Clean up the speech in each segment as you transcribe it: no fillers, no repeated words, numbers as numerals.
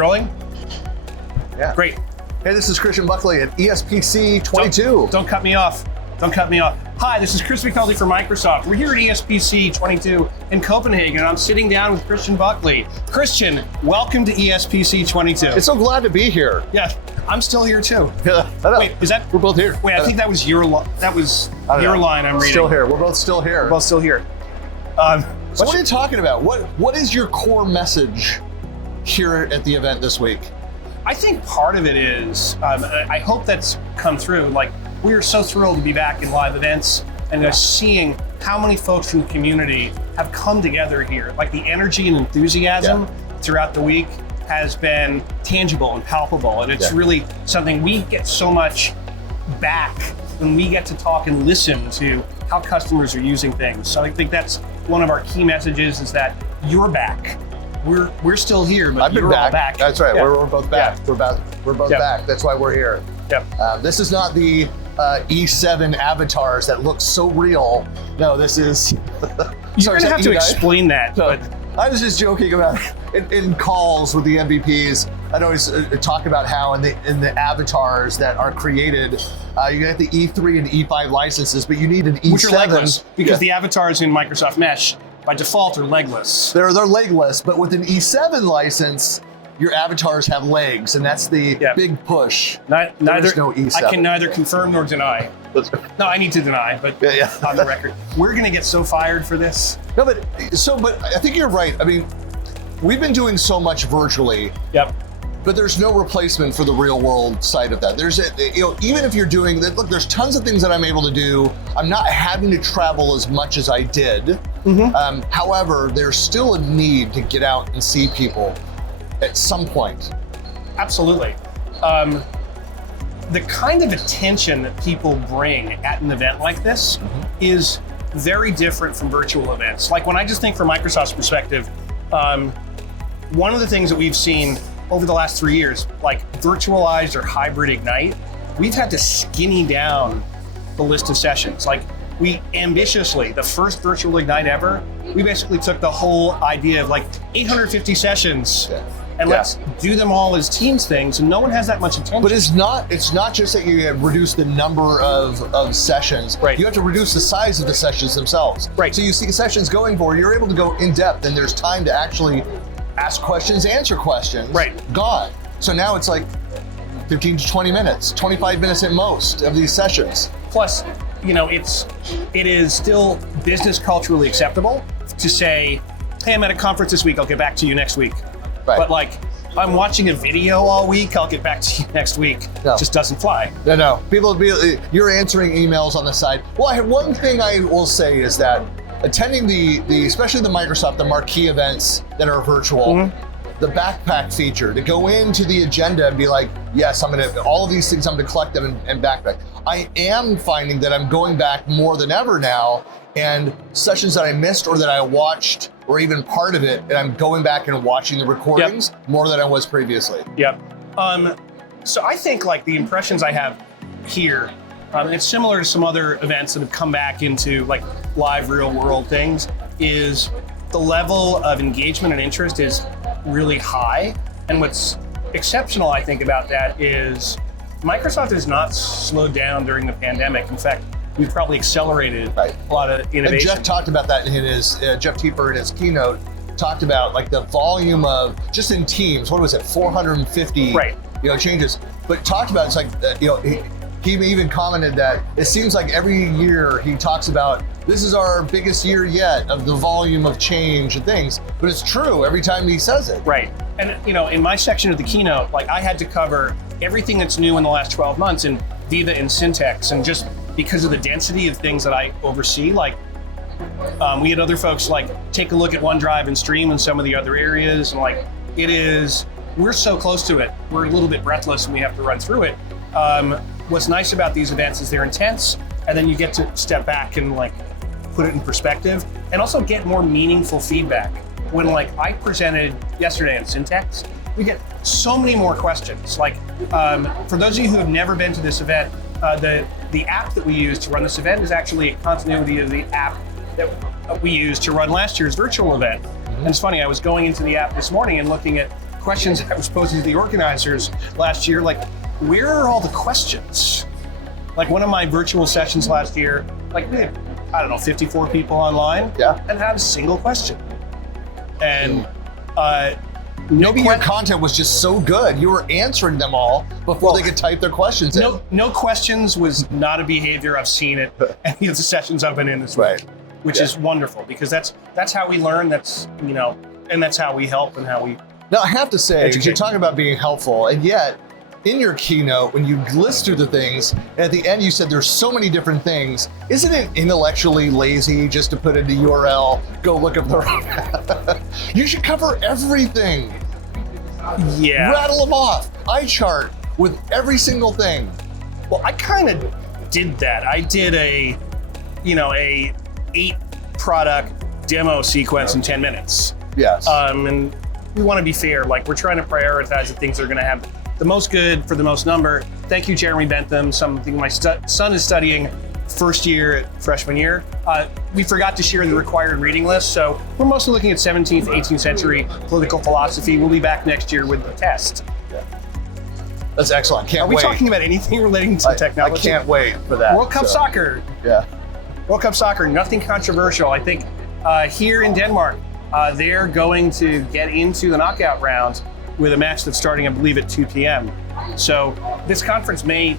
rolling? Yeah. Great. Hey, this is Christian Buckley at ESPC22. Don't cut me off. Don't cut me off. Hi, this is Chris McNulty from Microsoft. We're here at ESPC22 in Copenhagen, and I'm sitting down with Christian Buckley. Christian, welcome to ESPC22. It's so glad to be here. Yeah, I'm still here too. Yeah, Wait, is that? We're both here. Wait, I think that was your line I'm reading. Still here. We're both still here. We're both still here. So what are you talking about? What is your core message here at the event this week? I think part of it is, I hope that's come through, like, we are so thrilled to be back in live events and just seeing how many folks from the community have come together here. Like, the energy and enthusiasm throughout the week has been tangible and palpable, and it's really something we get so much back when we get to talk and listen to how customers are using things. So I think that's one of our key messages, is that you're back. We're still here, but you're all back. That's right. Yeah. We're both back. Yeah. We're both back. That's why we're here. Yep. This is not the E7 avatars that look so real. No, this is. You're gonna have to explain that. No, but I was just joking about in calls with the MVPs. I'd always talk about how in the avatars that are created, you get the E3 and E5 licenses, but you need an E7. Which are legless, because the avatars in Microsoft Mesh by default are legless. They're legless, but with an E7 license, your avatars have legs, and that's the big push. Neither no E7. I can neither confirm nor deny. No, I need to deny, but on the record, we're gonna get so fired for this. No, but I think you're right. I mean, we've been doing so much virtually. Yep. But there's no replacement for the real world side of that. Even if you're doing that, look, there's tons of things that I'm able to do. I'm not having to travel as much as I did. Mm-hmm. However, there's still a need to get out and see people at some point. Absolutely. The kind of attention that people bring at an event like this is very different from virtual events. Like, when I just think from Microsoft's perspective, one of the things that we've seen over the last 3 years, like virtualized or hybrid Ignite, we've had to skinny down the list of sessions. Like, we ambitiously, the first virtual Ignite ever, we basically took the whole idea of like 850 sessions and let's do them all as Teams things, and no one has that much attention. But it's not just that you reduce the number of sessions. Right. You have to reduce the size of the sessions themselves. Right. So you see sessions going for, you're able to go in depth, and there's time to actually ask questions, answer questions. Right. Gone. So now it's like 15 to 20 minutes, 25 minutes at most of these sessions. Plus, it is still business culturally acceptable to say, hey, I'm at a conference this week, I'll get back to you next week. Right. But like, I'm watching a video all week, I'll get back to you next week. No. It just doesn't fly. No. You're answering emails on the side. Well, one thing I will say is that attending especially the Microsoft, the marquee events that are virtual, the backpack feature, to go into the agenda and be like, yes, all of these things, I'm gonna collect them and backpack. I am finding that I'm going back more than ever now, and sessions that I missed or that I watched or even part of it, and I'm going back and watching the recordings more than I was previously. Yep. So I think like the impressions I have here, it's similar to some other events that have come back into like live real world things, is the level of engagement and interest is really high. And what's exceptional, I think, about that is Microsoft has not slowed down during the pandemic. In fact, we've probably accelerated a lot of innovation. And Jeff talked about that in his, Jeff Teeper in his keynote, talked about like the volume of, just in Teams, what was it, 450 changes. But talked about, it's like, he even commented that it seems like every year he talks about, this is our biggest year yet of the volume of change and things, but it's true every time he says it. Right. And in my section of the keynote, like, I had to cover everything that's new in the last 12 months in Viva and Syntex, and just because of the density of things that I oversee, like, we had other folks like take a look at OneDrive and Stream and some of the other areas, and like, we're so close to it, we're a little bit breathless and we have to run through it. What's nice about these events is they're intense, and then you get to step back and like put it in perspective, and also get more meaningful feedback. When like I presented yesterday on Syntex, we get so many more questions. Like, for those of you who have never been to this event, the app that we use to run this event is actually a continuity of the app that we used to run last year's virtual event. And it's funny, I was going into the app this morning and looking at questions I was posing to the organizers last year, like, where are all the questions? Like one of my virtual sessions last year, like we had, I don't know, 54 people online, and had a single question. And maybe your content was just so good, you were answering them all before they could type their questions in. No questions was not a behavior I've seen at any of the sessions I've been in this week, which is wonderful, because that's how we learn. That's, you know, and that's how we help and how we. Now I have to say, you're talking about being helpful, and yet in your keynote, when you list through the things, and at the end you said there's so many different things, isn't it intellectually lazy just to put in the URL, go look up the You should cover everything. Yeah. Rattle them off. Eye chart with every single thing. Well, I kind of did that. I did a 8 product demo sequence in 10 minutes. Yes. And we want to be fair. Like, we're trying to prioritize the things that are going to have the most good for the most number. Thank you, Jeremy Bentham. Something my son is studying first year, freshman year. We forgot to share the required reading list, so we're mostly looking at 17th, 18th century political philosophy. We'll be back next year with the test. That's excellent. Can't wait. Are we talking about anything relating to technology? I can't wait for that. World Cup soccer. Yeah. World Cup soccer, nothing controversial. I think here in Denmark, they're going to get into the knockout round with a match that's starting, I believe, at 2 p.m. So this conference may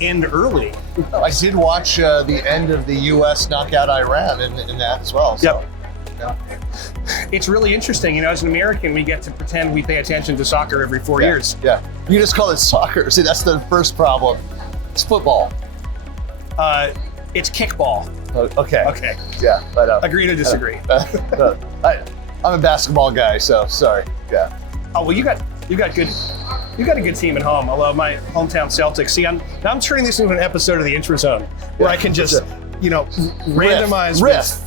end early. I did watch the end of the U.S. knockout Iran in that as well. So. Yep. It's really interesting. You know, as an American, we get to pretend we pay attention to soccer every 4 years. Yeah. You just call it soccer. See, that's the first problem. It's football. It's kickball. Okay. Okay. Yeah. But, agree to disagree. I'm a basketball guy, so sorry. Yeah. Oh well, you got a good team at home. Although my hometown Celtics. See, I'm turning this into an episode of the Intro Zone where I can just randomize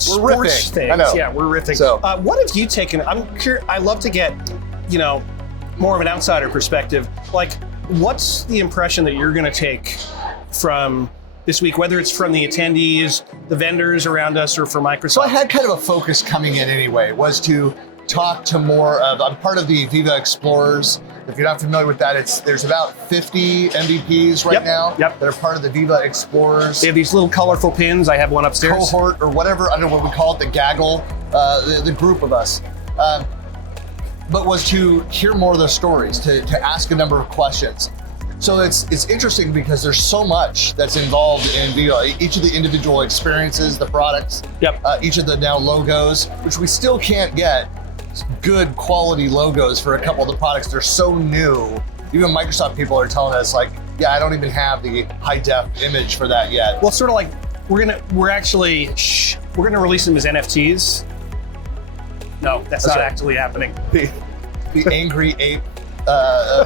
sports things. I know. Yeah, we're riffing. So, what have you taken? I'm curious. I love to get more of an outsider perspective. Like, what's the impression that you're going to take from this week, whether it's from the attendees, the vendors around us, or from Microsoft? So I had kind of a focus coming in anyway, was to talk to more of, I'm part of the Viva Explorers. If you're not familiar with that, there's about 50 MVPs right now that are part of the Viva Explorers. They have these little colorful pins. I have one upstairs. Cohort or whatever, I don't know what we call it, the gaggle, the group of us. But was to hear more of those stories, to ask a number of questions. So it's interesting because there's so much that's involved in Viva. Each of the individual experiences, the products, each of the now logos, which we still can't get good quality logos for a couple of the products. They're so new. Even Microsoft people are telling us I don't even have the high def image for that yet. Well, it's sort of like we're gonna release them as NFTs. No, that's not actually happening. The angry ape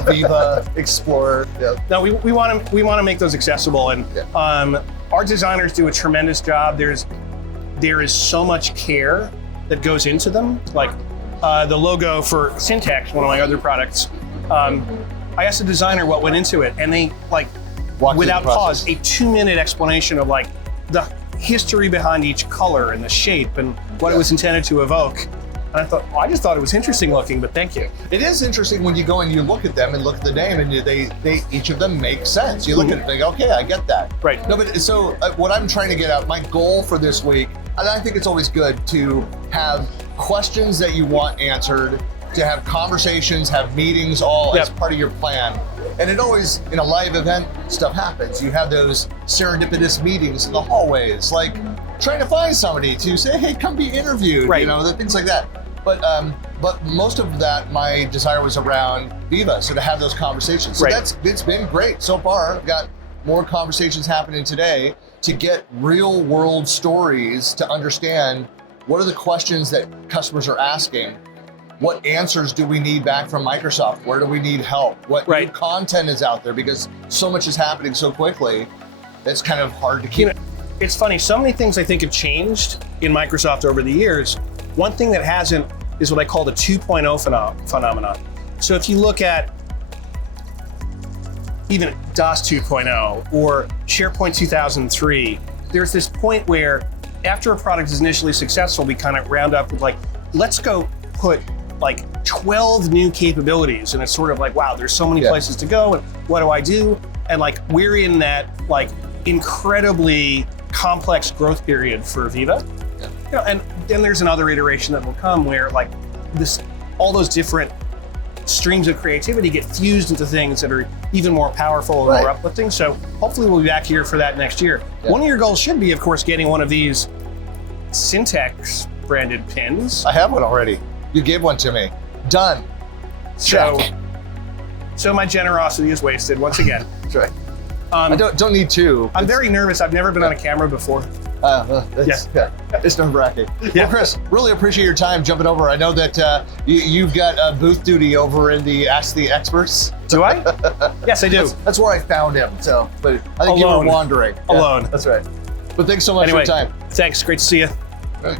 Viva Explorer. Yeah. No, we want to make those accessible, and our designers do a tremendous job. There is so much care that goes into them. Like the logo for Syntax, one of my other products. I asked the designer what went into it, and they without pause, a 2-minute explanation of the history behind each color and the shape and what it was intended to evoke. And I thought, I just thought it was interesting looking, but thank you. It is interesting when you go and you look at them and look at the name, and they each of them make sense. You look at it and think, okay, I get that. Right. No, but so what I'm trying to get out, my goal for this week, and I think it's always good to have questions that you want answered, to have conversations, have meetings, all as part of your plan. And it always, in a live event, stuff happens. You have those serendipitous meetings in the hallways, like trying to find somebody to say, hey, come be interviewed, things like that. But most of that, my desire was around Viva, so to have those conversations. So it's been great so far. I've got more conversations happening today to get real world stories to understand what are the questions that customers are asking. What answers do we need back from Microsoft? Where do we need help? What new content is out there? Because so much is happening so quickly, it's kind of hard to keep. It's funny, so many things I think have changed in Microsoft over the years. One thing that hasn't is what I call the 2.0 phenomenon. So if you look at even DOS 2.0 or SharePoint 2003, there's this point where after a product is initially successful, we kind of round up with let's go put like 12 new capabilities, and it's sort of like, wow, there's so many places to go, and what do I do? And like we're in that like incredibly complex growth period for Viva. You know, and then there's another iteration that will come where like all those different streams of creativity get fused into things that are even more powerful and more uplifting. So hopefully we'll be back here for that next year. One of your goals should be, of course, getting one of these Syntex branded pins. I have one already. You gave one to me. Done. Check. So my generosity is wasted once again. That's right. I don't need two. I'm very nervous. I've never been on a camera before. It's nerve-wracking. Well, Chris, really appreciate your time jumping over. I know that you've got booth duty over in the Ask the Experts. Do I? Yes, I do. That's where I found him. So, but I think you were wandering. Alone. That's right. But thanks so much for your time. Thanks. Great to see you. Right.